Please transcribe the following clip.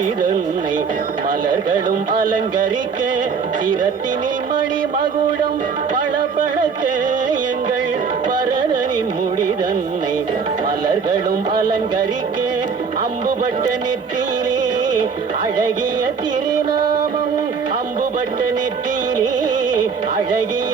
முடிதன்னை மலர்களும் அலங்கரிக்க சிரத்தினில் மணி மகுடம் பளபளக்க எங்கள் பரதனின் முடிதன்னை மலர்களும் அலங்கரிக்க அம்புபட்ட நெற்றியிலே அழகிய திருநாமம் அம்புபட்ட நெற்றியிலே அழகிய